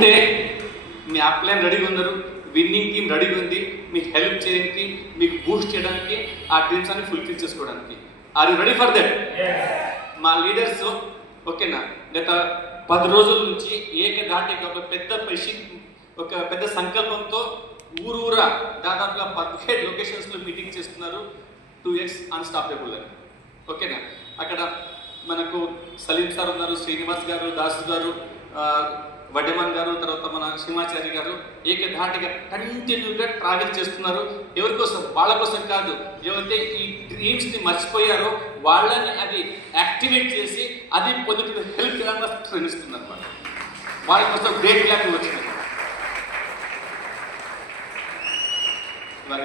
అంటే మీ అప్లైన్ రెడీగా ఉన్నారు, విన్నింగ్ టీం రెడీగా ఉంది, మీకు హెల్ప్ చేయడానికి, మీకు బూస్ట్ చేయడానికి, ఆ డ్రీమ్స్ అన్ని ఫుల్ఫిల్ చేసుకోవడానికి. Are you ready for that? మా లీడర్స్ ఓకేనా గత 10 రోజుల నుంచి ఏకధాటిగా ఒక పెద్ద సంకల్పంతో ఊరూరా దాదాపుగా 17 లొకేషన్స్లో మీటింగ్ చేస్తున్నారు. 2x అన్స్టాపబుల్ అని. ఓకేనా, అక్కడ మనకు సలీం సార్ ఉన్నారు, శ్రీనివాస్ గారు, దాసు గారు, వడ్డెమన్ గారు, తర్వాత మన సింహాచారి గారు ఏకధాటిగా కంటిన్యూగా ట్రావెల్ చేస్తున్నారు. ఎవరి కోసం? వాళ్ళ కోసం కాదు, ఏవైతే ఈ డ్రీమ్స్ని మర్చిపోయారో వాళ్ళని అది యాక్టివేట్ చేసి అది పొందుతున్న హెల్ప్ విధంగా శ్రమిస్తున్నారు అన్నమాట. వాళ్ళ కోసం గ్రేట్ క్లాప్ వచ్చినాయి.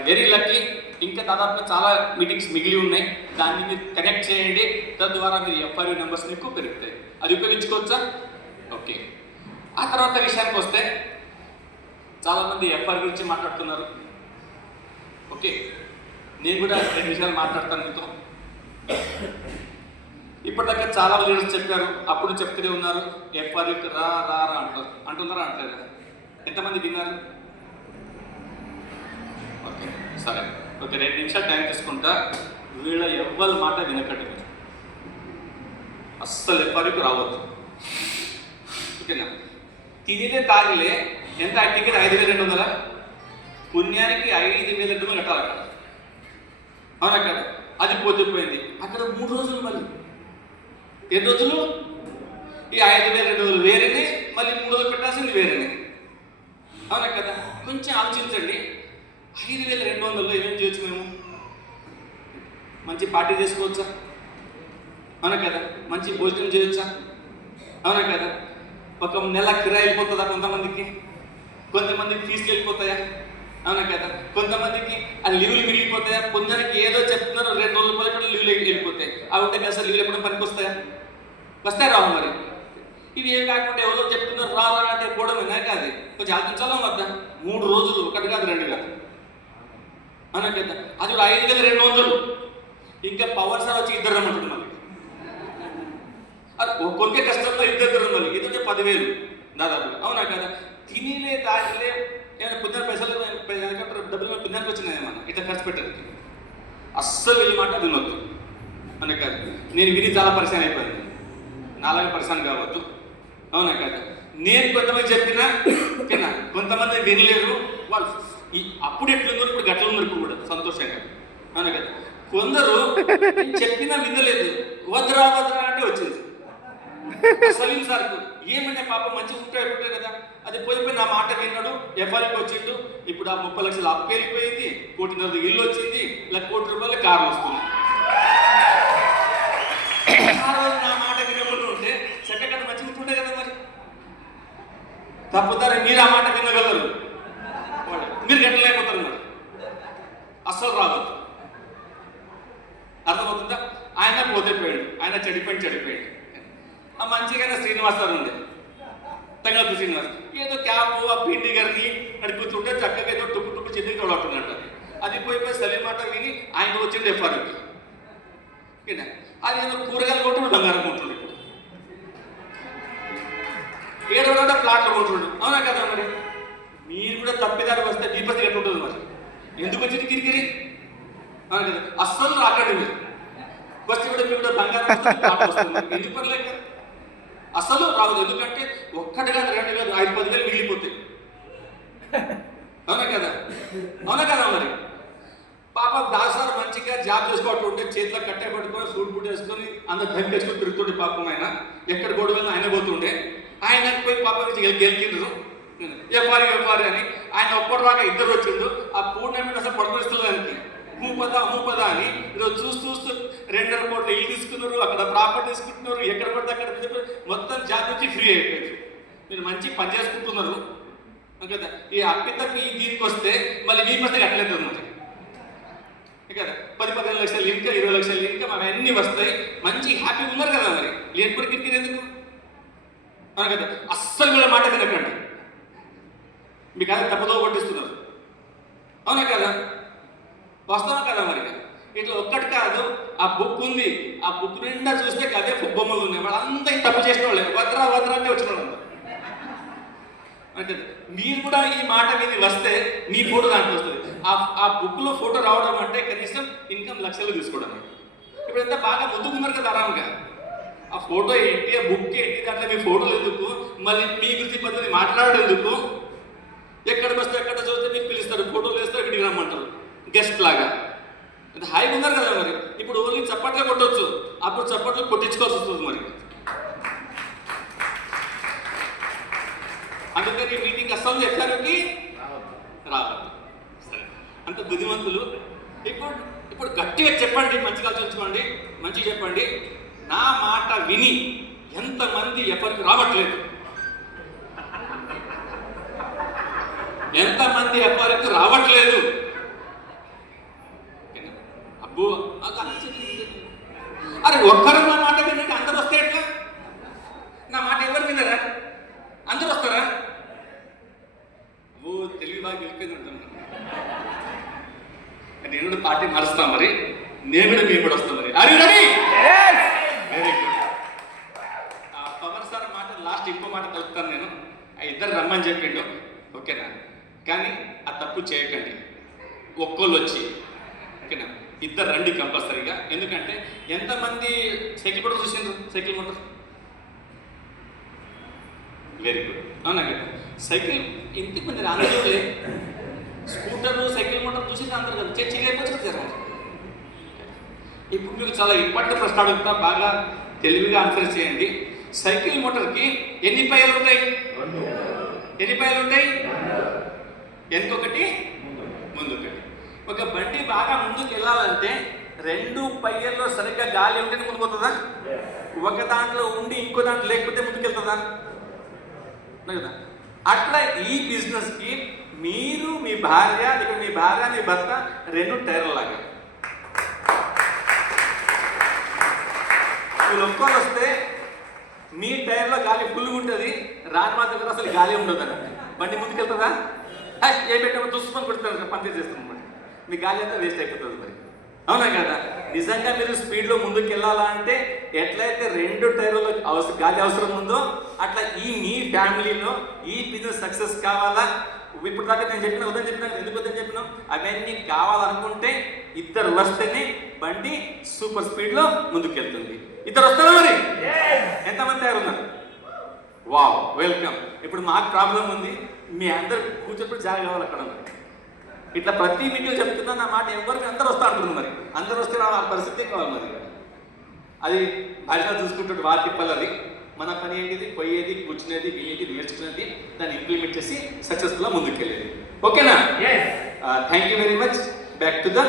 Very lucky. ఇంకా దాదాపుగా చాలా మీటింగ్స్ మిగిలి ఉన్నాయి. దాన్ని మీరు కనెక్ట్ చేయండి, తద్వారా మీరు ఎఫ్ఆర్యూ నెంబర్స్ ఎక్కువ పెరుగుతాయి. అది ఉపయోగించుకోవచ్చా? ఓకే. ఆ తర్వాత విషయానికి వస్తే చాలామంది ఎఫ్ఆర్ గురించి మాట్లాడుతున్నారు. ఓకే, నేను కూడా 2 విషయాలు మాట్లాడతాను మీతో. ఇప్పటిదాకా చాలా లీడర్స్ చెప్పారు, అప్పుడు చెప్తూనే ఉన్నారు, ఎఫ్ఆర్యూకి రా రా రా అంటున్నారా అంటలేదా? ఎంతమంది విన్నారు? ఓకే సరే, ఒక 2 నిమిషాలు టైం తీసుకుంటా. వీళ్ళ ఎవ్వరి మాట వినకండి, అస్సలు ఎఫ్ఆర్యూకి రావద్దు. ఓకేనా? తినిలే తాగిలే ఎంత టికెట్ 5,200, పుణ్యానికి 5,200 కట్టాలి అక్కడ. అవునా కదా? అది పోతే అక్కడ 3 రోజులు, మళ్ళీ 2 రోజులు ఈ 5,200 వేరేనే, మళ్ళీ 3 రోజులు పెట్టాల్సింది వేరేనే. అవునా కదా? కొంచెం ఆలోచించండి. 5,200లో ఏమేమి చేయొచ్చు? మేము మంచి పార్టీ చేసుకోవచ్చా? అవునా కదా? మంచి భోజనం చేయొచ్చా? అవునా కదా? ఒక నెల కిరాయి వెళ్ళిపోతుందా కొంతమందికి, కొంతమందికి ఫీజులు వెళ్ళిపోతాయా? అవునా కదా? కొంతమందికి ఆ లీవ్లు మిగిలిపోతాయా? కొందరికి ఏదో చెప్తున్నారు, 2 రోజుల పల్లెటూరు లీవ్లు వెళ్ళిపోతాయి. అవి ఉంటే కదా లీవ్లు ఎప్పుడు పనికి వస్తాయా? వస్తాయి రావు. మరి ఇవి ఏం కాకుండా ఎవరో చెప్తున్నారు రా రా అంటే పోవడమేనా? కాదు, కొంచెం ఆలోచించాలా వద్దా? 3 రోజులు, 1 కాదు 2 కాదు. అవునా కదా? అది 5,200. ఇంకా పవర్ సార్ వచ్చి 2 రమ్మంటుంది. మళ్ళీ అది ఒక్కొక్కే కష్టంలో 2 మళ్ళీ ఇదంటే 10,000 దాదాపు. అవునా కదా? తినిలే తాగిలే ఏమైనా పుణ్యానికి పైసలు డబ్బులు పుణ్యానికి వచ్చినాయేమన్నా ఇట్లా ఖర్చు పెట్టారు. అస్సలు వీళ్ళ మాట వినొద్దు. అనే కాదు, నేను విని చాలా పరిశాన్ అయిపోయింది. నాలాగా పరిశాన్ కావద్దు. అవునా కదా? నేను కొంతమంది చెప్పినా ఓకేనా, కొంతమంది వినలేరు. వాళ్ళు అప్పుడు ఎట్లుందో ఇప్పుడు గట్ల ఉన్నారు ఇప్పుడు కూడా సంతోషంగా. అవునా కదా? కొందరు చెప్పినా వినలేదు, వద్రా వద్రా అంటే వచ్చింది. సలీం సార్కు ఏమంటే పాపం మంచిగా ఉంటాయి కదా, అది పోయిపోయి నా మాట విన్నాడు, ఎఫ్ఆర్కి వచ్చిండు. ఇప్పుడు ఆ 30 లక్షలు అప్పు వెళ్ళిపోయింది, 1.5 కోటి ఇల్లు వచ్చింది, ఇలా 1 కోటి రూపాయల కారు వస్తుంది. ఆ రోజు నా మాట వినకుండా ఉంటే చెక్కగడ్డ మంచిగా ఉంటుండే కదా. మరి తప్పుతారు, మీరు ఆ మాట వినగలరు, మీరు గట్టలేకపోతారు. మరి అస్సలు రావద్దు. అర్థమవుతుందా? ఆయన పోతేపోయాడు, ఆయన చెడిపోయాడు. ఆ మంచిగానే శ్రీనివాస్ సార్ ఉండే, తంగళపు శ్రీనివాస్ ఏదో క్యాబ్ ఆ పిండి గారిని నడుపుతుంటే చక్కగా ఏదో టుక్కు చెంది తోడుతున్నట్టు. అది పోయిపోయి సలీం మాట విని ఆయన వచ్చిండు ఎఫ్ఆర్కి. అది ఏదో కూరగాయలు కొంటున్నాడు, బంగారం కొంటున్నాడు. ఇప్పుడు 7 ప్లాట్లు కొంటున్నాడు. అవునా కదా? మరి మీరు కూడా తప్పిదారు వస్తే మీ పత్తి ఎట్లా ఉంటుంది? మరి ఎందుకు వచ్చింది కిరికిరి? అవునా కదా? అస్సలు రాకండి. మీరు వస్తే కూడా మీరు కూడా బంగారం వస్తుంది. ఎందుకు పర్లేక అసలు రావద్దు. ఎందుకంటే 1 కాదు 2 కాదు 5-10 వేలు మిగిలిపోతాయి. అవునా కదా? మరి పాప దాసారు మంచిగా జాబ్ చేసుకోవటం ఉంటే చేతిలో కట్టే పట్టుకొని సూట్ బూట్ వేసుకొని అందరు ధైర్యం వేసుకొని తిరుగుతుండే. పాపం ఆయన ఎక్కడ గొడవలు ఆయన పోతుండే. ఆయన పోయి పాపం గెలికిండ్రు ఎఫ్ఆర్ అని. ఆయన ఒప్పటిదాకా 2 వచ్చిండు. ఆ పూర్ణమైన అసలు పడుకొనిస్తున్నారు ఆయనకి. మూపదా అని ఈరోజు చూస్తూ 2.5 కోట్ల ఇల్లు తీసుకున్నారు, అక్కడ ప్రాపర్టీ తీసుకుంటున్నారు, ఎక్కడ పడితే అక్కడ మొత్తం జాబ్ నుంచి ఫ్రీ అయిపోయింది. మీరు మంచి పని చేసుకుంటున్నారు కదా. ఈ అప్పితకి దీనికి వస్తే మళ్ళీ మీ పని కట్టలేదు. మరి కదా 10-15 లక్షలు ఇన్కమ్, 20 లక్షలు ఇన్కమ్ అవన్నీ వస్తాయి. మంచి హ్యాపీగా ఉన్నారు కదా. మరి లేనిపడి కిరికిరి ఎందుకు? అవును కదా? అస్సలు కూడా మాట తినకండి, మీకు అది తప్పుదో పట్టిస్తున్నారు. అవునా కదా? వస్తావా కదా? మరి ఇట్లా ఒక్కటి కాదు, ఆ బుక్ ఉంది, ఆ బుక్ నిండా చూస్తే అదే బొమ్మలు ఉన్నాయి. వాళ్ళంతా తప్పు చేసిన వాళ్ళే. వద్రా అంటే వచ్చిన వాళ్ళు. అంటే మీరు కూడా ఈ మాట విని వస్తే మీ ఫోటో దాంట్లో వస్తుంది. ఆ బుక్లో ఫోటో రావడం అంటే కనీసం ఇన్కమ్ లక్షలు తీసుకోవడం. ఇప్పుడు ఎంత బాగా ముందుకున్నారు కదా ఆరాంగా. ఆ ఫోటో ఏంటి, ఆ బుక్ ఏంటి, దాంట్లో మీ ఫోటోలు ఎందుకు, మళ్ళీ మీ గురించి పద్ధతి మాట్లాడడం ఎందుకు, ఎక్కడికి వస్తే ఎక్కడ చూస్తే మీకు పిలుస్తారు, ఫోటోలు వేస్తారు, ఇక్కడికి రమ్మంటారు గెస్ట్ లాగా. అంటే హాయిగా ఉన్నారు కదా. మరి ఇప్పుడు ఓన్లీ చప్పట్లే కొట్టవచ్చు, అప్పుడు చప్పట్లు కొట్టించుకోవాల్సి వస్తుంది. మరి అందుకని మీటింగ్ అసలు ఎక్కడికి రావద్దు. సరే, అంత బుద్ధిమంతులు. ఇప్పుడు గట్టిగా చెప్పండి, మంచిగా ఆలోచించుకోండి, మంచిగా చెప్పండి. నా మాట విని ఎంతమంది ఎవరికి రావట్లేదు, ఎంతమంది ఎవరికి రావట్లేదు? అబ్బో అరే ఒక్కరు నా మాట వినండి, అందరూ వస్తే ఎట్లా? నా మాట ఎవరు వినరా? అందరూ వస్తారా? ఓ తెలివి బాగా గెలిపోయింది అంటున్నాను. నేను కూడా పార్టీ మారుస్తాను. మరి నేను కూడా మీరు కూడా వస్తాం. మరి అది ready? Very good. Pawan sir మాట లాస్ట్ ఇంకో మాట కలుపుతాను నేను. ఆ ఇద్దరు రమ్మని చెప్పిండు, ఓకేనా? కానీ ఆ తప్పు చేయకండి. ఒక్కోళ్ళు వచ్చి, ఓకేనా? ఇద్దరు రండి కంపల్సరీగా. ఎందుకంటే ఎంతమంది సైకిల్ మోటార్ చూసిండ్రు? సైకిల్ మోటార్ వెరీ గుడ్, అవునా కదా? సైకిల్ ఇంతమంది అందరూ స్కూటర్ సైకిల్ మోటార్ చూసి అందరు కదా చేయలేకపోవచ్చు కదా. ఇప్పుడు మీకు చాలా ఇంపార్టెంట్ ప్రశ్న అడుగుతా, బాగా తెలివిగా ఆన్సర్ చేయండి. సైకిల్ మోటార్కి ఎన్ని పైలు ఉంటాయి? ఎన్ని పైలు ఉంటాయి? వెనుకొకటి, ముందుకటి. ఒక బండి బాగా ముందుకు వెళ్ళాలంటే రెండు పైల్లో సరిగ్గా గాలి ఉంటేనే ముందుకు పోతుందా? ఒక దాంట్లో ఉండి ఇంకో దాంట్లో లేకపోతే ముందుకు వెళ్తుందా? కదా. అట్లా ఈ బిజినెస్కి మీరు, మీ భార్య, ఇక్కడ మీ భార్య, మీ భర్త రెండు టైర్ల లాగా. మీరు ఒక్కరు వస్తే మీ టైర్లో గాలి ఫుల్గా ఉంటుంది, రాని మాత్రం అసలు గాలి ఉండదు అన్నట్టు. బండి ముందుకు వెళ్తుందా? ఏ పెట్టామో చూసుకొని కొడుతున్నారు, పని చేస్తున్నాం. మీ గాలి అంతా వేస్ట్ అయిపోతుంది. మరి అవునా కదా? నిజంగా మీరు స్పీడ్లో ముందుకు వెళ్ళాలా అంటే ఎట్లయితే రెండు టైర్లలో గాలి అవసరం ఉందో అట్లా మీ ఫ్యామిలీలో ఈ బిజినెస్ సక్సెస్ కావాలా? ఇప్పుడు దాకా నేను చెప్పిన ఉదయం చెప్పినా, ఎందుకు ఉదయం చెప్పినాం? అవన్నీ కావాలనుకుంటే ఇద్దరు వస్తేనే బండి సూపర్ స్పీడ్లో ముందుకు వెళ్తుంది. ఇద్దరు వస్తారా? మరి ఎంతమంది తయారున్నారు? Wow, welcome. ఇప్పుడు మాకు ప్రాబ్లం ఉంది, మీ అందరు కూర్చోప్పుడు జాగ్రత్త కావాలి అక్కడ. ఇట్లా ప్రతి మీటింగ్ చెప్తున్నా, నా మాట ఎవరికి అందరూ వస్తా అంటున్నారు. మరి అందరూ వస్తే ఆ పరిస్థితి కావాలి. మరి అది బయట చూసుకుంటుంటే వారి తిప్పాలి. అది మన పని ఏంటిది? పోయేది, కూర్చునేది, వినేది, నేర్చుకునేది, దాన్ని ఇంప్లిమెంట్ చేసి సక్సెస్ఫుల్గా ముందుకు వెళ్ళేది. ఓకేనా? Thank you very much. Back to the